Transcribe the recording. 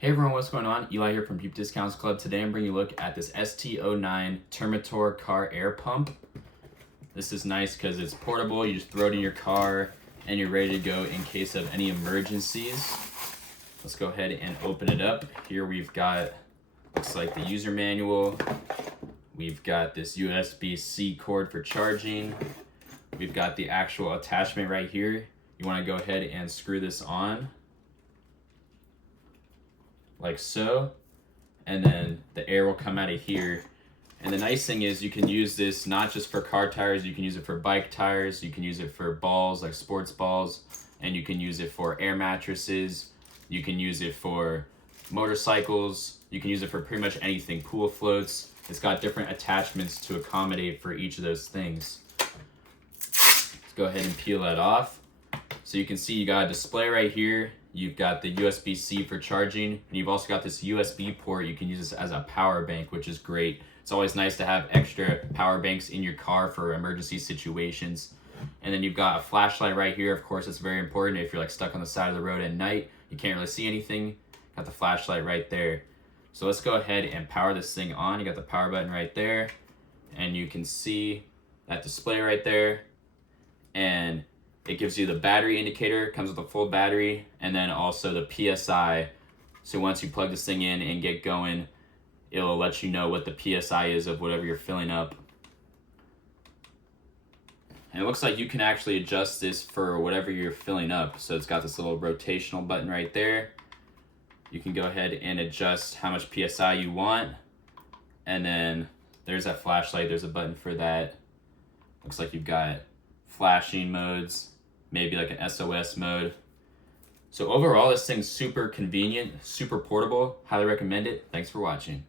Hey everyone, what's going on? Eli here from Deep Discounts Club. Today I'm bringing you a look at this ST09 Termitor car air pump. This is nice because it's portable. You just throw it in your car and you're ready to go in case of any emergencies. Let's go ahead and open it up. Here we've got, looks like the user manual. We've got this USB-C cord for charging. We've got the actual attachment right here. You want to go ahead and screw this on, like so, and then the air will come out of here. And the nice thing is you can use this not just for car tires, you can use it for bike tires, you can use it for balls like sports balls, and you can use it for air mattresses, you can use it for motorcycles, you can use it for pretty much anything, pool floats. It's got different attachments to accommodate for each of those things. Let's go ahead and peel that off. So you can see you got a display right here. You've got the USB-C for charging, and you've also got this USB port. You can use this as a power bank, which is great. It's always nice to have extra power banks in your car for emergency situations. And then you've got a flashlight right here. Of course, it's very important if you're like stuck on the side of the road at night. You can't really see anything. Got the flashlight right there. So let's go ahead and power this thing on. You got the power button right there, and you can see that display right there. And it gives you the battery indicator, comes with a full battery, and then also the PSI. So once you plug this thing in and get going, it'll let you know what the PSI is of whatever you're filling up. And it looks like you can actually adjust this for whatever you're filling up. So it's got this little rotational button right there. You can go ahead and adjust how much PSI you want. And then there's that flashlight, there's a button for that. Looks like you've got flashing modes, maybe like an SOS mode. So overall, this thing's super convenient, super portable. Highly recommend it. Thanks for watching.